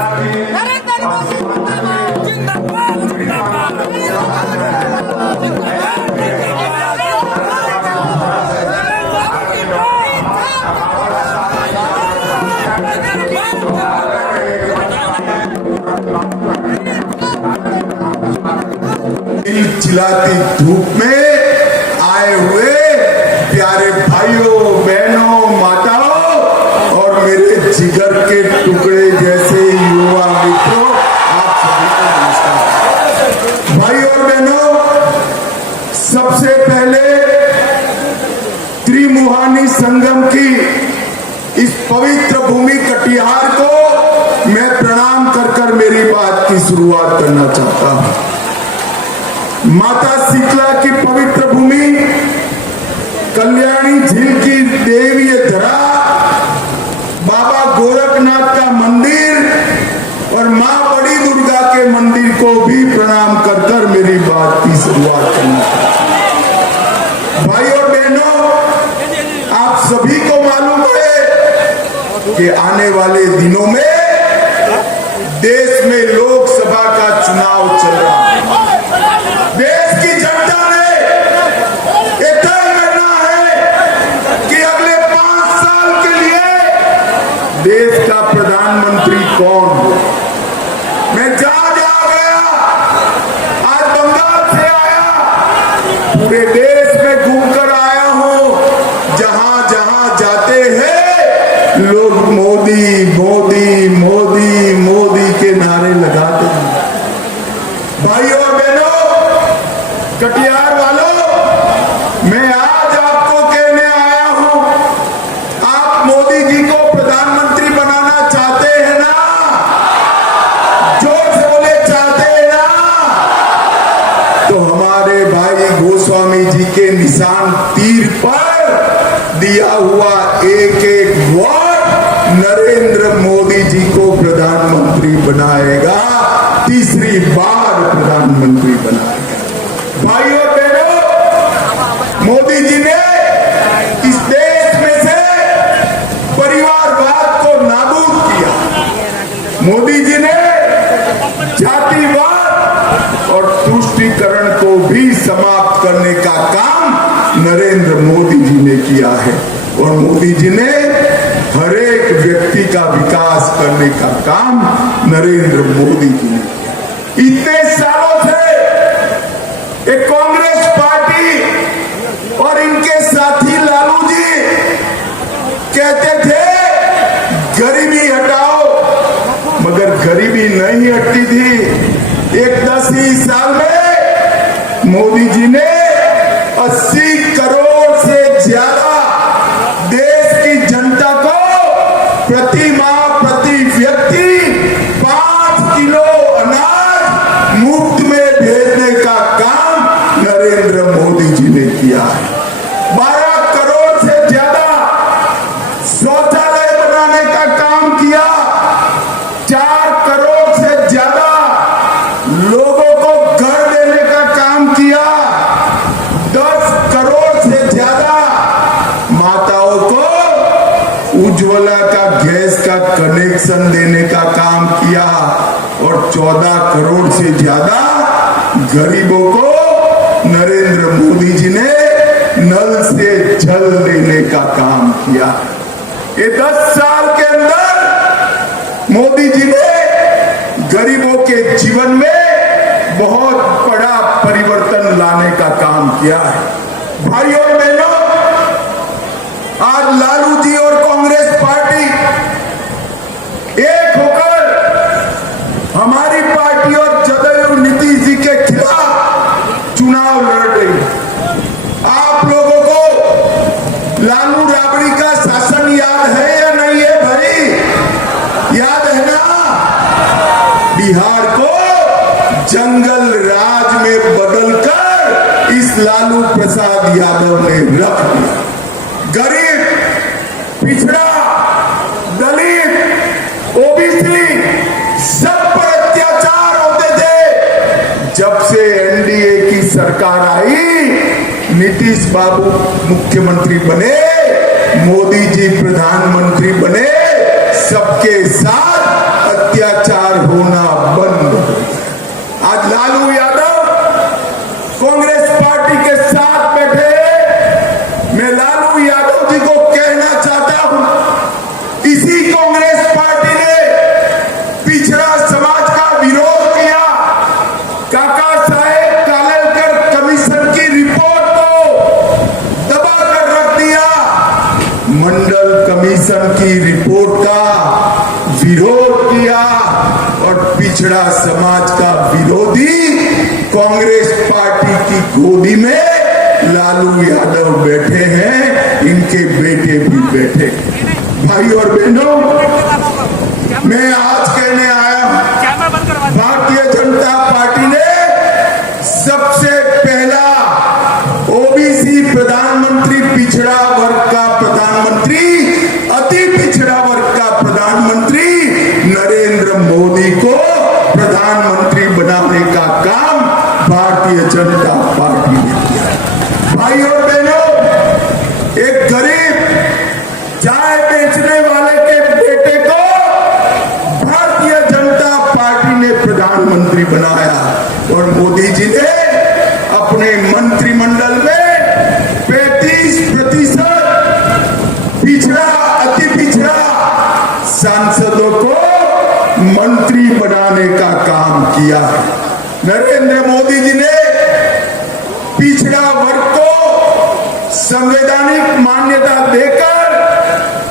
नरेंद्र मोदी जिंदाबाद जिंदाबाद चिल्लाती धूप में आए हुए प्यारे भाइयों बहनों माताओं और मेरे जिगर के टुकड़े जैसे युवा मित्रों, आप सभी को नमस्कार। भाइयों और बहनों, सबसे पहले त्रिमुहानी संगम की इस पवित्र भूमि कटिहार को मैं प्रणाम कर मेरी बात की शुरुआत करना चाहता हूं। माता शीतला की पवित्र भूमि, कल्याणी झील की देवीय धरा, बाबा गोरखनाथ का मंदिर और मां बड़ी दुर्गा के मंदिर को भी प्रणाम कर मेरी बात की शुरुआत करना चाहता हूं। भाइयों और बहनों, आप सभी को मालूम है कि आने वाले दिनों में देश में लोकसभा का चुनाव चल रहा है। देश की जनता ने ये तय करना है कि अगले 5 साल के लिए देश का प्रधानमंत्री कौन हो। मैं जहां गया, आज बंगाल से आया, पूरे देश में घूमकर आया हूं, जहां जहां जाते हैं लोग मोदी मोदी मोदी मोदी के नारे लगाते हैं। भाइयों और बहनों, कटिहार वालों, मैं आज आपको कहने आया हूं, आप मोदी जी को प्रधानमंत्री बनाना चाहते हैं ना? जोर से बोले, चाहते हैं ना? तो हमारे भाई गोस्वामी जी के निशान तीर पर दिया हुआ एक एक वोट नरेंद्र मोदी जी को प्रधानमंत्री बनाएगा, तीसरी बार प्रधानमंत्री बनाएगा। भाइयों बहनों, मोदी जी ने इस देश में से परिवारवाद को नाबूद किया। मोदी जी ने जातिवाद और तुष्टीकरण को भी समाप्त करने का काम नरेंद्र मोदी जी ने किया है और मोदी जी ने हर एक व्यक्ति का विकास करने का काम नरेंद्र मोदी जी ने किया। इतने सालों से एक कांग्रेस पार्टी और इनके साथी लालू जी कहते थे गरीबी हटाओ, मगर गरीबी नहीं हटती थी। एक 10 ही साल में मोदी जी ने 80 करोड़ से ज्यादा देश की जनता को प्रति माह प्रति व्यक्ति 5 किलो अनाज मुफ्त में भेजने का काम नरेंद्र मोदी जी ने किया है। 12 करोड़ से ज्यादा शौचालय बनाने का काम किया। 4 करोड़ से ज्यादा लोगों को घर देने का काम किया। 10 करोड़ से ज्यादा माताओं को उज्ज्वला का गैस का कनेक्शन देने का काम किया और 14 करोड़ से ज्यादा गरीबों को नरेंद्र मोदी जी ने नल से जल देने का काम किया। ये 10 साल के अंदर मोदी जी ने गरीबों के जीवन में बहुत बड़ा परिवर्तन लाने का काम किया है। भाइयों और बहनों, आज लालू जी और कांग्रेस पार्टी एक होकर हमारी पार्टी और जदयू नीतीश जी के खिलाफ चुनाव लड़ रही है। आप लोगों को लालू राबड़ी का शासन याद है या नहीं है भाई? याद है ना? बिहार को जंगल राज में बदलकर इस लालू प्रसाद यादव ने रख दिया। गरीब, पिछड़ा, दलित, ओबीसी सब पर अत्याचार होते थे। जब से एनडीए की सरकार आई, नीतीश बाबू मुख्यमंत्री बने, मोदी जी प्रधानमंत्री बने, सबके साथ अत्याचार विरोध किया और पिछड़ा समाज का विरोधी कांग्रेस पार्टी की गोदी में लालू यादव बैठे हैं, इनके बेटे भी बैठे। भाई और बहनों, मैं आज कहने आया हूं, भारतीय जनता पार्टी ने सबसे पहला ओबीसी प्रधानमंत्री, पिछड़ा वर्ग का प्रधानमंत्री, अति पिछड़ा वर्ग का प्रधानमंत्री नरेंद्र मोदी को प्रधानमंत्री बनाने का काम भारतीय जनता पार्टी ने किया। भाई और बहनों, एक गरीब चाय बेचने वाले के बेटे को भारतीय जनता पार्टी ने प्रधानमंत्री बनाया और मोदी जी ने अपने मंत्रिमंडल में 35% पिछड़ा, अति पिछड़ा सांसदों को मंत्री बनाने का काम किया। नरेंद्र मोदी जी ने पिछड़ा वर्ग को संवैधानिक मान्यता देकर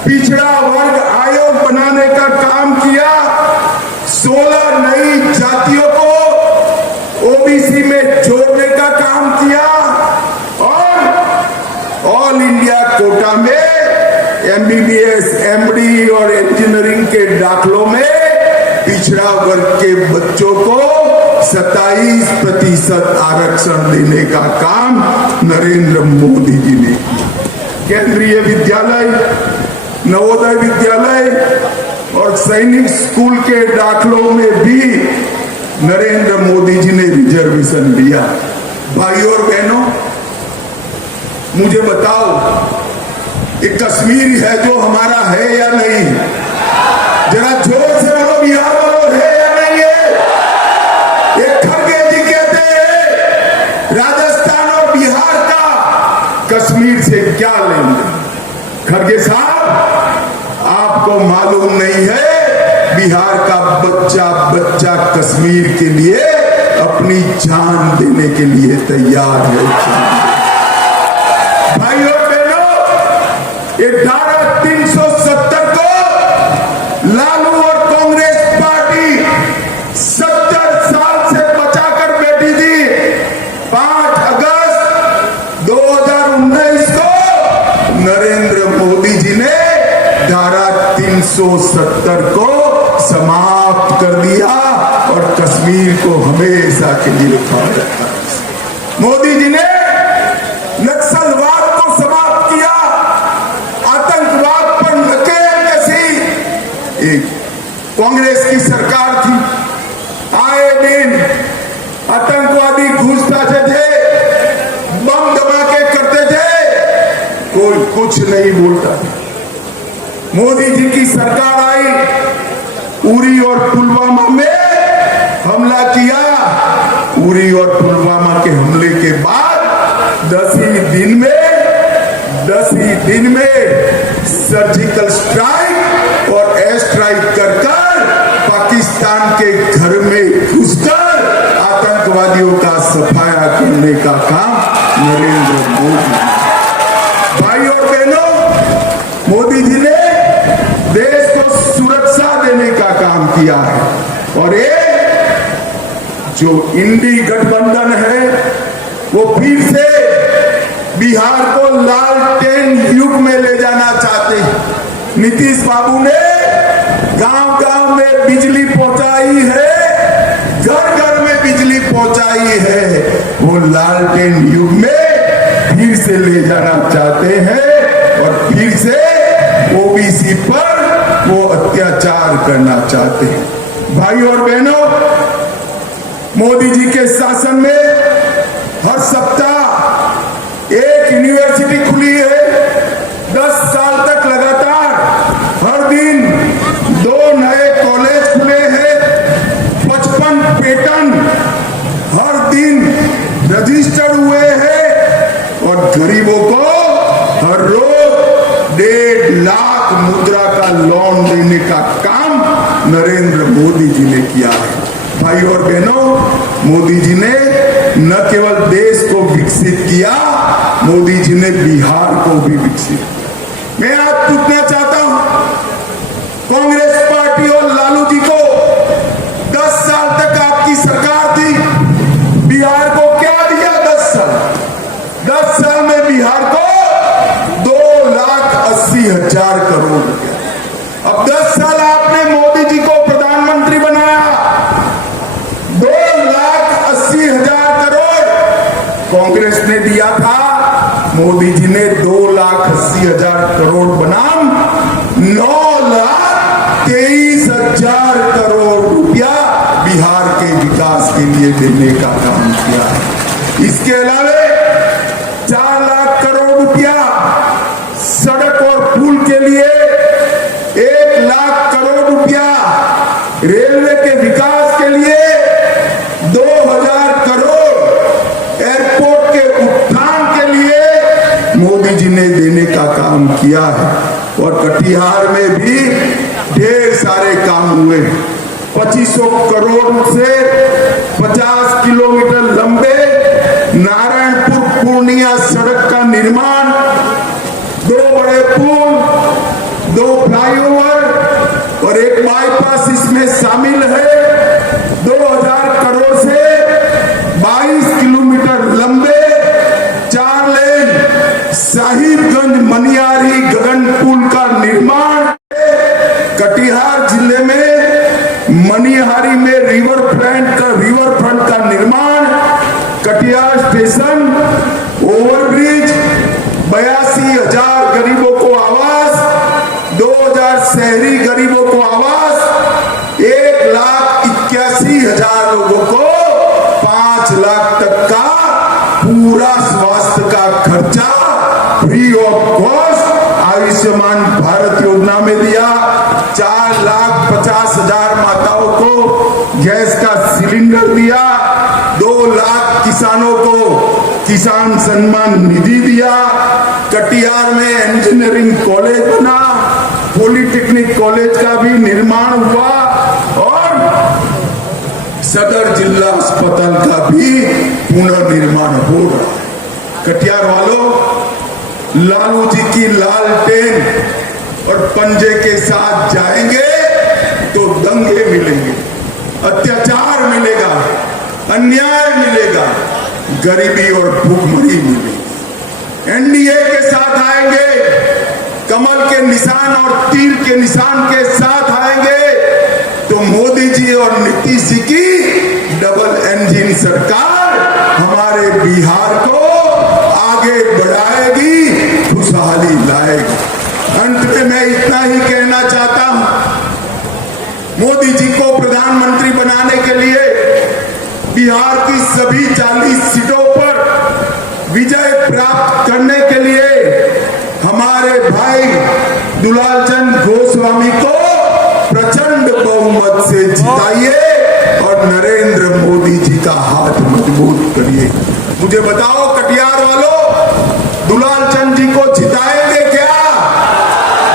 पिछड़ा वर्ग आयोग बनाने का काम किया। 16 नई जातियों को ओबीसी में जोड़ने का काम किया और ऑल इंडिया कोटा में एमबीबीएस, एमडी और इंजीनियरिंग के दाखलों में पिछड़ा वर्ग के बच्चों को 27% आरक्षण देने का काम नरेंद्र मोदी जी ने किया। केंद्रीय विद्यालय, नवोदय विद्यालय और सैनिक स्कूल के दाखलों में भी नरेंद्र मोदी जी ने रिजर्वेशन दिया। भाइयों और बहनों, मुझे बताओ, ये कश्मीर है जो हमारा है या नहीं? जरा जोर से बोलो, बिहार वालों है या नहीं है? एक खड़गे जी कहते हैं राजस्थान और बिहार का कश्मीर से क्या लेंगे? खड़गे साहब, आपको मालूम नहीं है बिहार का बच्चा कश्मीर के लिए अपनी जान देने के लिए तैयार है। भाइयों और बहनों, ये धारा 370 को लालू और कांग्रेस पार्टी 70 साल से बचाकर बैठी थी। 5 अगस्त 2019 को नरेंद्र मोदी जी ने धारा 370 को समाप्त कर दिया और कश्मीर को हमेशा के लिए उठा रखा। मोदी जी ने नक्सलवाद को समाप्त किया, आतंकवाद पर नकेल कसी। एक कांग्रेस की सरकार थी, आए दिन आतंकवादी घुस जाते थे, बम धमाके करते थे, कोई कुछ नहीं बोलता। मोदी जी की सरकार आई, उरी और पुलवामा में हमला किया। उरी और पुलवामा के हमले के बाद 10 ही दिन में सर्जिकल स्ट्राइक और एयर स्ट्राइक कर पाकिस्तान के घर में घुसकर आतंकवादियों का सफाया करने का काम नरेंद्र मोदी। भाई और बहनों, मोदी जी ने देश को सुरक्षा देने का काम किया है और ये जो इंडी गठबंधन है वो फिर से बिहार को लालटेन युग में ले जाना चाहते हैं। नीतीश बाबू ने गांव-गांव में बिजली पहुंचाई है, घर-घर में बिजली पहुंचाई है। वो लालटेन युग में फिर से ले जाना चाहते हैं और फिर से ओबीसी पर वो अत्याचार करना चाहते हैं। भाई और बहनों, मोदी जी के शासन में हर सप्ताह एक यूनिवर्सिटी खुली है। 10 साल तक लगातार हर दिन 2 नए कॉलेज खुले हैं। 55 पेटेंट हर दिन रजिस्टर हुए हैं और गरीबों को हर रोज 1.5 लाख मुद्रा का लोन देने का काम नरेंद्र मोदी जी ने किया है। भाई और बहनों, मोदी जी ने न केवल देश को विकसित किया, मोदी जी ने बिहार को भी विकसित किया। मैं आज पूछना चाहता हूं, कांग्रेस पार्टी और ने दिया था, मोदी जी ने 2,80,000 करोड़ बनाम 9,23,000 करोड़ रुपया बिहार के विकास के लिए देने का काम किया है। इसके अलावा 4 लाख करोड़ रुपया सड़क और पुल के लिए, 1 लाख करोड़ रुपया रेलवे के विकास के लिए, 2,000 करोड़ एयरपोर्ट के उत्थान के लिए मोदी जी ने देने का काम किया है। और कटिहार में भी ढेर सारे काम हुए। 2500 करोड़ से 50 किलोमीटर लंबे नारायणपुर पूर्णिया सड़क का निर्माण, 2 बड़े पुल, 2 फ्लाईओवर और एक बाईपास इसमें शामिल है। 2,000 करोड़ से 22 किलोमीटर लंबे 4 लेन साहिबगंज मनियारी गगन पुल का निर्माण। कटिहार जिले में मनिहारी में रिवर फ्रंट का निर्माण, कटिहार स्टेशन, ओवरब्रिज, 82,000 गरीबों को आवास, 2,000 शहरी गरीबों को आवास, 1,81,000 लोगों को 5 लाख तक का पूरा स्वास्थ्य का खर्चा free of cost Ayushman Bharat योजना में दिया। 4,50,000 माताओं को गैस का सिलेंडर दिया। 2 लाख किसानों को किसान सम्मान निधि दिया। कटिहार में इंजीनियरिंग कॉलेज बना, पॉलिटेक्निक कॉलेज का भी निर्माण हुआ और सदर जिला अस्पताल का भी पुनर्निर्माण हो रहा है। कटिहार वालों, लालू जी की लालटेन और पंजे के साथ जाएंगे तो दंगे मिलेंगे, अत्याचार मिलेगा, अन्याय मिलेगा, गरीबी और भूखमरी मिलेगी। एनडीए के साथ आएंगे, कमल के निशान और तीर के निशान के साथ आएंगे तो मोदी जी और नीतीश जी की डबल इंजन सरकार हमारे बिहार को आगे बढ़ाएगी, खुशहाली लाएगी। अंत में मैं इतना ही कहना चाहता हूं, मोदी जी को प्रधानमंत्री बनाने के लिए बिहार की सभी 40 सीटों पर विजय प्राप्त करने के लिए हमारे भाई दुलालचंद गोस्वामी को प्रचंड बहुमत से जिताइए और नरेंद्र मोदी जी का हाथ मजबूत करिए। मुझे बताओ कटिहार वालों, दुलालचंद जी को जिताएंगे क्या?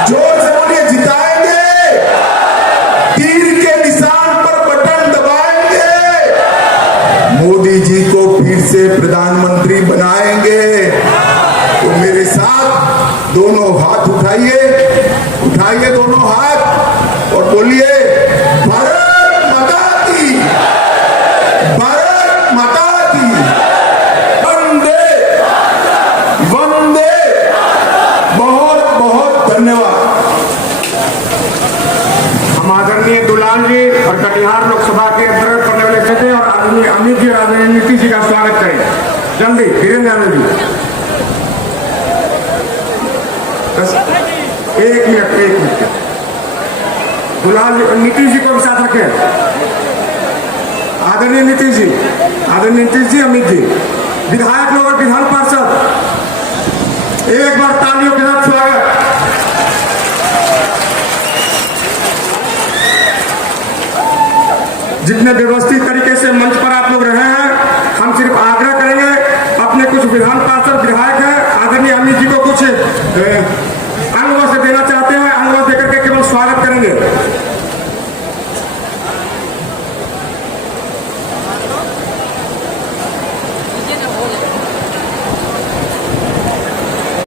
जोर से बोलिए, जिताएंगे? तीर के निशान पर बटन दबाएंगे? मोदी जी को फिर से प्रधानमंत्री बनाएंगे? तो मेरे साथ दोनों हाथ उठाइए दोनों हाथ और बोलिए, भारत माता की, भारत माता की, वंदे वंदे। बहुत बहुत धन्यवाद। हम आदरणीय दुलाल जी और कटिहार लोकसभा के अंतर्गत पड़ने वाले क्षेत्र और आदरणीय अमित जी और आदरणीय नीतीश जी का स्वागत करें। जल्दी धीरेन्द्र यादव जी, 1 मिनट। दुलाल जी, नीतीश जी को भी साथ रखें। आदरणीय नीतीश जी, अमित जी, विधायक लोग और विधान पार्षद, एक बार तालियों के साथ स्वागत। जितने व्यवस्थित तरीके से मंच पर आप लोग रहे हैं, हम सिर्फ आग्रह करेंगे, अपने कुछ विधान पार्षद विधायक हैं, आदरणीय अमित जी को कुछ